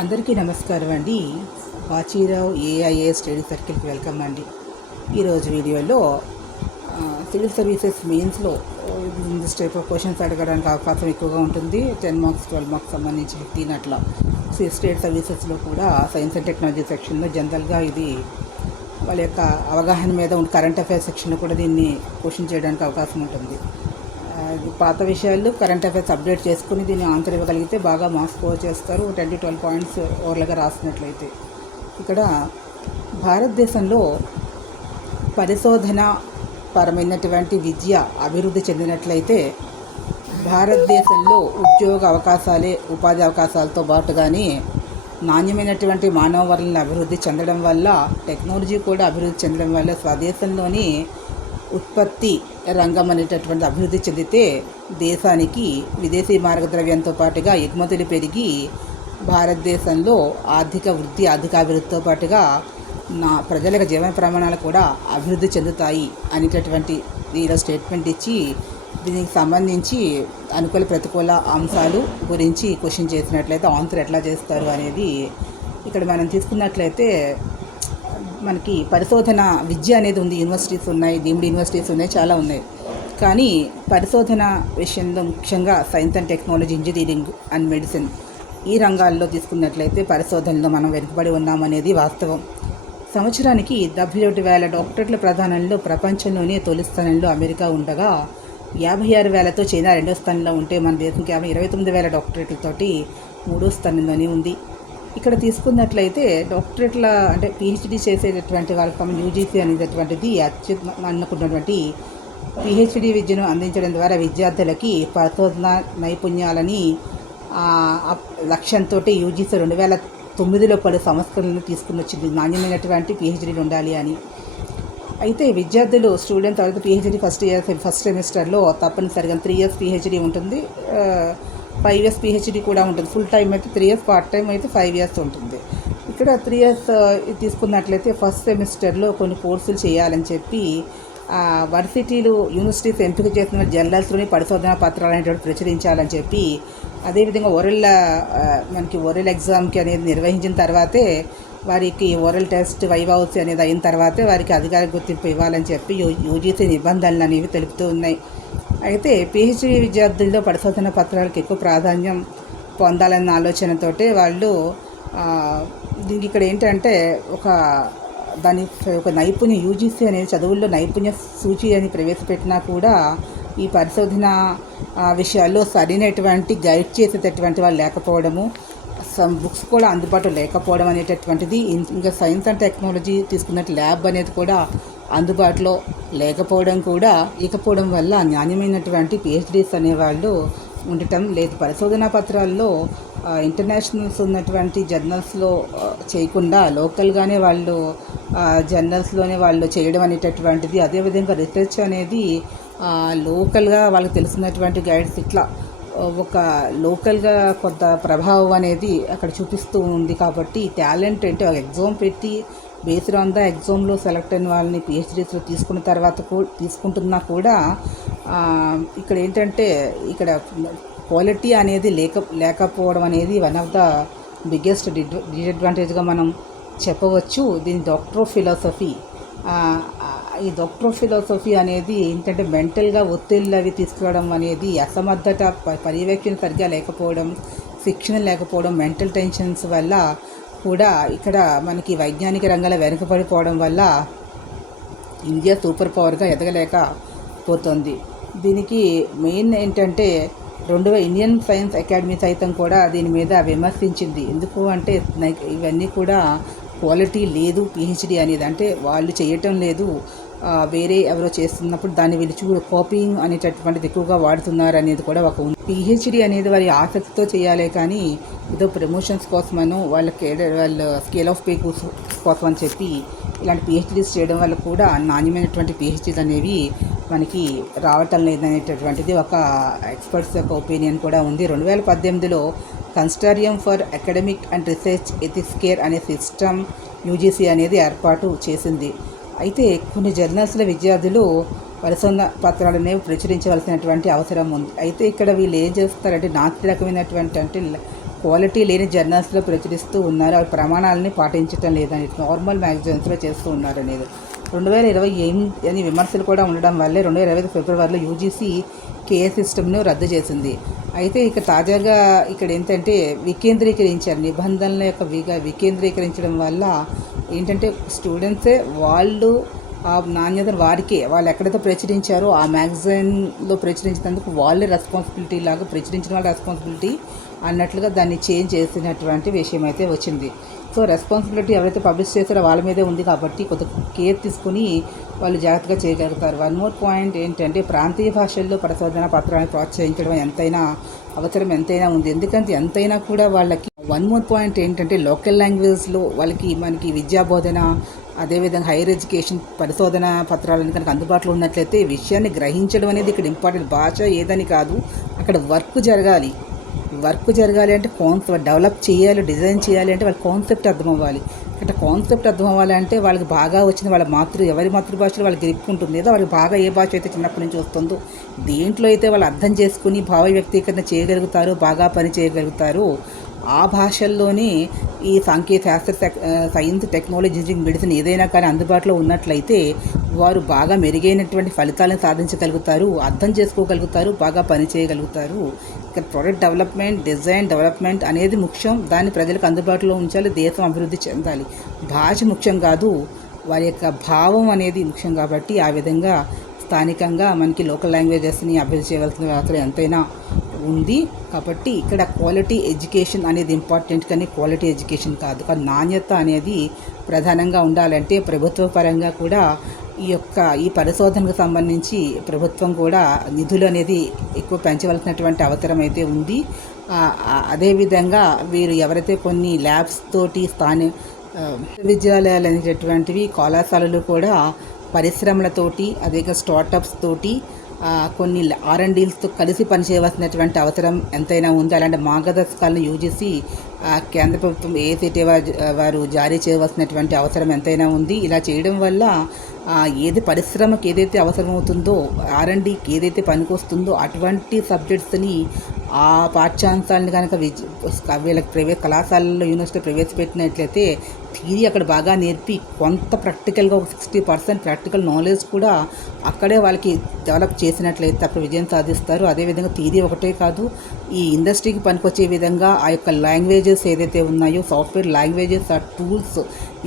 అందరికీ నమస్కారం అండి. బాచీరావు ఏఐఏ స్టడీ సర్కిల్కి వెల్కమ్ అండి. ఈరోజు వీడియోలో సివిల్ సర్వీసెస్ మెయిన్స్లో దిస్ టైప్ ఆఫ్ క్వశ్చన్స్ అడగడానికి అవకాశం ఎక్కువగా ఉంటుంది. 10 మార్క్స్ 12 మార్క్స్ సంబంధించి 15 అట్లా. స్టేట్ సర్వీసెస్లో కూడా సైన్స్ అండ్ టెక్నాలజీ సెక్షన్లో జనరల్గా ఇది వాళ్ళ యొక్క అవగాహన మీద కరెంట్ అఫైర్స్ సెక్షన్లో కూడా దీన్ని క్వశ్చన్ చేయడానికి అవకాశం ఉంటుంది. పాత విషయాలు కరెంట్ అఫైర్స్ అప్డేట్ చేసుకుని దీన్ని ఆన్సర్ ఇవ్వగలిగితే బాగా మార్క్స్ స్కోర్ చేస్తారు. 10 to 12 పాయింట్స్ ఓవర్లుగా రాసినట్లయితే. ఇక్కడ భారతదేశంలో పరిశోధన పరమైనటువంటి విద్య అభివృద్ధి చెందినట్లయితే భారతదేశంలో ఉపాధి అవకాశాలతో పాటుగానే నాణ్యమైనటువంటి మానవ వనరులను అభివృద్ధి చెందడం వల్ల, టెక్నాలజీ కూడా అభివృద్ధి చెందడం వల్ల స్వదేశంలోని ఉత్పత్తి రంగం అనేటటువంటి అభివృద్ధి చెందితే దేశానికి విదేశీ మార్గద్రవ్యంతో పాటుగా ఎగుమతులు పెరిగి భారతదేశంలో ఆర్థిక అభివృద్ధితో పాటుగా ప్రజల జీవన ప్రమాణాలు కూడా అభివృద్ధి చెందుతాయి అనేటటువంటి దీనిలో స్టేట్మెంట్ ఇచ్చి దీనికి సంబంధించి అనుకూల ప్రతికూల అంశాలు గురించి క్వశ్చన్ చేసినట్లయితే ఆన్సర్ ఎట్లా చేస్తారు అనేది ఇక్కడ మనం తీసుకున్నట్లయితే మనకి పరిశోధన విద్య అనేది ఉంది. యూనివర్సిటీస్ ఉన్నాయి, డీమ్డ్ యూనివర్సిటీస్ ఉన్నాయి, చాలా ఉన్నాయి. కానీ పరిశోధన విషయంలో ముఖ్యంగా science and technology, engineering and medicine ఈ రంగాల్లో తీసుకున్నట్లయితే పరిశోధనలో మనం వెనుకబడి ఉన్నామనేది వాస్తవం. సంవత్సరానికి 77,000 డాక్టరేట్ల ప్రధానంలో ప్రపంచంలోనే తొలి స్థానంలో అమెరికా ఉండగా 56,000తో చైనా రెండో స్థానంలో ఉంటే మన దేశంకి 29,000 డాక్టరేట్లతోటి మూడో స్థానంలోనే ఉంది. ఇక్కడ తీసుకున్నట్లయితే డాక్టరేట్ల అంటే పిహెచ్డి చేసేటటువంటి వాళ్ళకి యూజీసీ అనేటటువంటిది అనుకున్నటువంటి పిహెచ్డి విద్యను అందించడం ద్వారా విద్యార్థులకి పరిశోధన నైపుణ్యాలని లక్ష్యంతో యూజీసీ 2009లో పలు సంస్కరణలు తీసుకుని వచ్చింది. నాణ్యమైనటువంటి పిహెచ్డీలు ఉండాలి అని. అయితే విద్యార్థులు స్టూడెంట్స్ తర్వాత పిహెచ్డీ ఫస్ట్ సెమిస్టర్లో తప్పనిసరిగా 3 years పిహెచ్డీ ఉంటుంది, 5 years పిహెచ్డీ కూడా ఉంటుంది. ఫుల్ టైం అయితే 3 years, పార్ట్ టైం అయితే 5 years ఉంటుంది. ఇక్కడ 3 years తీసుకున్నట్లయితే ఫస్ట్ సెమిస్టర్లో కొన్ని కోర్సులు చేయాలని చెప్పి యూనివర్సిటీస్ ఎంపిక చేసిన జర్నల్స్లోని పరిశోధనా పత్రాలు అనేటువంటి ప్రచురించాలని చెప్పి, అదేవిధంగా ఓరల్ ఎగ్జామ్కి అనేది నిర్వహించిన తర్వాతే వారికి ఓరల్ టెస్ట్ వైవాసి అనేది అయిన తర్వాతే వారికి అధికారిక గుర్తింపు ఇవ్వాలని చెప్పి యూజీసీ నిబంధనలు అనేవి తెలుపుతూ ఉన్నాయి. అయితే పిహెచ్డీ విద్యార్థుల్లో పరిశోధన పత్రాలకు ఎక్కువ ప్రాధాన్యం పొందాలన్న ఆలోచనతోటే వాళ్ళు దీనికి ఇక్కడ ఏంటంటే ఒక నైపుణ్య యూజీసీ అనేది చదువుల్లో నైపుణ్య సూచి అని ప్రవేశపెట్టినా కూడా ఈ పరిశోధన విషయాల్లో సరైనటువంటి గైడ్ చేసేటటువంటి వాళ్ళు లేకపోవడము, బుక్స్ కూడా అందుబాటులో లేకపోవడం అనేటటువంటిది. ఇంకా సైన్స్ అండ్ టెక్నాలజీ తీసుకున్నట్టు ల్యాబ్ అనేది కూడా అందుబాటులో లేకపోవడం వల్ల నాణ్యమైనటువంటి పిహెచ్డీస్ అనేవాళ్ళు ఉండటం లేదు. పరిశోధనా పత్రాల్లో ఇంటర్నేషనల్స్ ఉన్నటువంటి జర్నల్స్లో చేయకుండా లోకల్గానే వాళ్ళు జర్నల్స్లోనే వాళ్ళు చేయడం అనేటటువంటిది. అదేవిధంగా రీసెర్చ్ అనేది లోకల్గా వాళ్ళకి తెలిసినటువంటి గైడ్స్ ఇట్లా ఒక లోకల్గా కొంత ప్రభావం అనేది అక్కడ చూపిస్తూ ఉంది. కాబట్టి టాలెంట్ అంటే ఒక ఎగ్జామ్ పెట్టి బేస్డ్ ఆన్ ద ఎగ్జామ్లో సెలెక్ట్ అయిన వాళ్ళని పిహెచ్డీస్లో తీసుకున్న తర్వాత తీసుకుంటున్నా కూడా ఇక్కడ ఏంటంటే ఇక్కడ క్వాలిటీ అనేది లేకపోవడం అనేది వన్ ఆఫ్ ద బిగ్గెస్ట్ డిసడ్వాంటేజ్గా మనం చెప్పవచ్చు. దీని డాక్టర్ ఆఫ్ ఫిలాసఫీ ఈ డాక్టర్ ఆఫ్ ఫిలాసఫీ అనేది ఏంటంటే మెంటల్గా ఒత్తిళ్ళు అవి తీసుకురావడం అనేది, అసమర్థత, పర్యవేక్షణ సరిగ్గా లేకపోవడం, శిక్షణ లేకపోవడం, మెంటల్ టెన్షన్స్ వల్ల కూడా ఇక్కడ మనకి వైజ్ఞానిక రంగంలో వెనుకబడిపోవడం వల్ల ఇండియా సూపర్ పవర్గా ఎదగలేకపోతుంది. దీనికి మెయిన్ ఏంటంటే ఇండియన్ సైన్స్ అకాడమీ సైతం కూడా దీని మీద విమర్శించింది. ఎందుకు అంటే ఇవన్నీ కూడా క్వాలిటీ లేదు పిహెచ్డీ అనేది, అంటే వాళ్ళు చేయటం లేదు, వేరే ఎవరో చేస్తున్నప్పుడు దాన్ని వీళ్ళు కాపీయింగ్ అనేటటువంటిది ఎక్కువగా వాడుతున్నారు అనేది కూడా ఒక ఉంది. పిహెచ్డీ అనేది వారి ఆసక్తితో చేయాలి, కానీ ఏదో ప్రమోషన్స్ కోసమనో వాళ్ళ స్కేల్ ఆఫ్ పే కోసం అని చెప్పి ఇలాంటి పిహెచ్డీస్ చేయడం వల్ల కూడా నాణ్యమైనటువంటి పిహెచ్డీలు అనేవి మనకి రావటం లేదనేటటువంటిది ఒక ఎక్స్పర్ట్స్ యొక్క ఒపీనియన్ కూడా ఉంది. 2018లో consortium for academic and research ethics care అనే సిస్టమ్ యూజీసీ అనేది ఏర్పాటు చేసింది. అయితే కొన్ని జర్నల్స్లో విద్యార్థులు పరిశోధన పత్రాలనే ప్రచురించవలసినటువంటి అవసరం ఉంది. అయితే ఇక్కడ వీళ్ళు ఏం చేస్తారంటే నాసి రకమైనటువంటి అంటే క్వాలిటీ లేని జర్నల్స్లో ప్రచురిస్తూ ఉన్నారు. అవి ప్రమాణాలని పాటించడం లేదని నార్మల్ మ్యాగజైన్స్లో చేస్తూ ఉన్నారు అనేది 2020 అని విమర్శలు కూడా ఉండడం వల్లే 2025 ఫిబ్రవరిలో యూజీసీ కేఏ సిస్టమ్ను రద్దు చేసింది. అయితే ఇక తాజాగా ఇక్కడ ఏంటంటే వికేంద్రీకరించారు. నిబంధనల యొక్క వికేంద్రీకరించడం వల్ల ఏంటంటే స్టూడెంట్సే వాళ్ళు ఆ నాణ్యతను వారికే వాళ్ళు ఎక్కడైతే ప్రచురించారో ఆ మ్యాగజైన్లో ప్రచురించినందుకు వాళ్ళే రెస్పాన్సిబిలిటీ లాగా ప్రచురించిన వాళ్ళ రెస్పాన్సిబిలిటీ అన్నట్లుగా దాన్ని చేంజ్ చేసినటువంటి విషయం అయితే వచ్చింది. సో రెస్పాన్సిబిలిటీ ఎవరైతే పబ్లిష్ చేస్తారో వాళ్ళ మీదే ఉంది కాబట్టి కొంత కేర్ తీసుకుని వాళ్ళు జాగ్రత్తగా చేయగలుగుతారు. వన్ మోర్ పాయింట్ ఏంటంటే ప్రాంతీయ భాషల్లో పరిశోధన పత్రాన్ని ప్రోత్సహించడం ఎంతైనా అవసరం ఎంతైనా ఉంది. ఎందుకంటే ఎంతైనా కూడా వాళ్ళకి వన్ మోర్ పాయింట్ ఏంటంటే లోకల్ లాంగ్వేజ్లో మనకి విద్యాబోధన అదేవిధంగా హైయర్ ఎడ్యుకేషన్ పరిశోధన పత్రాలను కనుక అందుబాటులో ఉన్నట్లయితే విషయాన్ని గ్రహించడం అనేది ఇక్కడ ఇంపార్టెంట్. భాష ఏదని కాదు, అక్కడ వర్క్ జరగాలి అంటే కాన్సెప్ట్ డెవలప్ చేయాలి, డిజైన్ చేయాలి అంటే వాళ్ళ కాన్సెప్ట్ అర్థం అవ్వాలి. అంటే కాన్సెప్ట్ అర్థం అవ్వాలి అంటే వాళ్ళకి బాగా వచ్చింది వాళ్ళ ఎవరి మాతృభాషలో వాళ్ళకి గ్రిప్ ఉంటుంది లేదా వాళ్ళకి బాగా ఏ భాష అయితే చిన్నప్పటి నుంచి వస్తుందో దేంట్లో అయితే వాళ్ళు అర్థం చేసుకుని భావ వ్యక్తీకరణ చేయగలుగుతారో బాగా పని చేయగలుగుతారో ఆ భాషల్లోనే ఈ శాస్త్ర సైన్స్, టెక్నాలజీ, ఇంజనీరింగ్, మెడిసిన్ ఏదైనా కానీ అందుబాటులో ఉన్నట్లయితే వారు బాగా మెరుగైనటువంటి ఫలితాలను సాధించగలుగుతారు, అర్థం చేసుకోగలుగుతారు, బాగా పని చేయగలుగుతారు. ఇక్కడ ప్రొడక్ట్ డెవలప్మెంట్, డిజైన్ డెవలప్మెంట్ అనేది ముఖ్యం. దాన్ని ప్రజలకు అందుబాటులో ఉంచాలి, దేశం అభివృద్ధి చెందాలి. భాష ముఖ్యం కాదు, వారి యొక్క భావం అనేది ముఖ్యం. కాబట్టి ఆ విధంగా స్థానికంగా మనకి లోకల్ లాంగ్వేజెస్ని అభివృద్ధి చేయవలసిన అవసరం ఎంతైనా ఉంది. కాబట్టి ఇక్కడ క్వాలిటీ ఎడ్యుకేషన్ అనేది ఇంపార్టెంట్, కానీ క్వాలిటీ ఎడ్యుకేషన్ కాదు. కానీ నాణ్యత అనేది ప్రధానంగా ఉండాలంటే ప్రభుత్వ పరంగా కూడా ఈ పరిశోధనకు సంబంధించి ప్రభుత్వం కూడా నిధులు అనేది ఎక్కువ పెంచవలసినటువంటి అవసరం అయితే ఉంది. అదేవిధంగా వీరు ఎవరైతే కొన్ని ల్యాబ్స్ తోటి విశ్వవిద్యాలయాలు అనేటటువంటివి కళాశాలలు కూడా పరిశ్రమలతోటి అదేవిధంగా స్టార్టప్స్ తోటి కొన్ని R&Dలతో కలిసి పనిచేయవలసినటువంటి అవసరం ఎంతైనా ఉంది. అలాంటి మార్గదర్శకాలను యూజీసీ కేంద్ర ప్రభుత్వం ఏఐసిటిఈ వారు జారీ చేయవలసినటువంటి అవసరం ఎంతైనా ఉంది. ఇలా చేయడం వల్ల ఏది పరిశ్రమకి ఏదైతే అవసరమవుతుందో R&Dకి ఏదైతే పనికొస్తుందో అటువంటి సబ్జెక్ట్స్ని ఆ పాఠ్యాంశాలను కనుక వీళ్ళకి కళాశాలల్లో యూనివర్సిటీ ప్రవేశపెట్టినట్లయితే థియరీ అక్కడ బాగా నేర్పి కొంత ప్రాక్టికల్గా ఒక 60% ప్రాక్టికల్ నాలెడ్జ్ కూడా అక్కడే వాళ్ళకి డెవలప్ చేసినట్లయితే అక్కడ విజయం సాధిస్తారు. అదేవిధంగా థియరీ ఒకటే కాదు, ఈ ఇండస్ట్రీకి పనికొచ్చే విధంగా ఆ యొక్క లాంగ్వేజెస్ ఏదైతే ఉన్నాయో సాఫ్ట్వేర్ లాంగ్వేజెస్, ఆ టూల్స్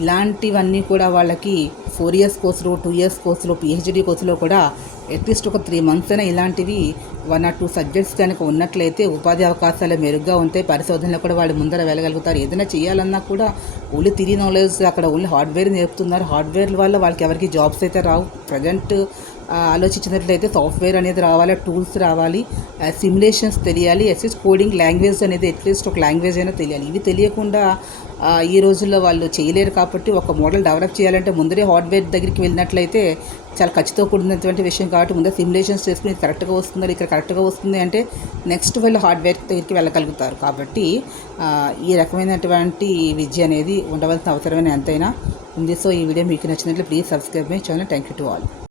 ఇలాంటివన్నీ కూడా వాళ్ళకి 4 years కోర్సులో 2 years కోర్సులో PhD కోర్సులో కూడా అట్లీస్ట్ ఒక 3 months అయినా ఇలాంటివి 1 or 2 సబ్జెక్ట్స్ కనుక ఉన్నట్లయితే ఉపాధి అవకాశాలు మెరుగ్గా ఉంటాయి. పరిశోధనలో కూడా వాళ్ళు ముందర వెళ్ళగలుగుతారు. ఏదైనా చేయాలన్నా కూడా ఓన్లీ థియరీ నాలెడ్జ్ అక్కడ ఓన్లీ హార్డ్వేర్ నేర్పుతున్నారు. హార్డ్వేర్ వల్ల వాళ్ళకి ఎవరికి జాబ్స్ అయితే రావు. ప్రజెంట్ ఆలోచించినట్లయితే సాఫ్ట్వేర్ అనేది రావాలి, టూల్స్ రావాలి, సిమ్యులేషన్స్ తెలియాలి, కోడింగ్ లాంగ్వేజ్ అనేది అట్లీస్ట్ ఒక లాంగ్వేజ్ అయినా తెలియాలి. ఇవి తెలియకుండా ఈ రోజుల్లో వాళ్ళు చేయలేరు. కాబట్టి ఒక మోడల్ డెవలప్ చేయాలంటే ముందరే హార్డ్వేర్ దగ్గరికి వెళ్ళినట్లయితే చాలా ఖర్చుతో కూడినటువంటి విషయం. కాబట్టి ముందే సిమ్యులేషన్స్ చేసుకుని ఇది కరెక్ట్గా వస్తుంది, ఇక్కడ కరెక్ట్గా వస్తుంది అంటే నెక్స్ట్ వాళ్ళు హార్డ్వేర్ దగ్గరికి వెళ్ళగలుగుతారు. కాబట్టి ఈ రకమైనటువంటి విద్య అనేది ఉండవలసిన అవసరమైన ఎంతైనా ఉంది. సో ఈ వీడియో మీకు నచ్చినట్లు please subscribe my channel. Thank you to all.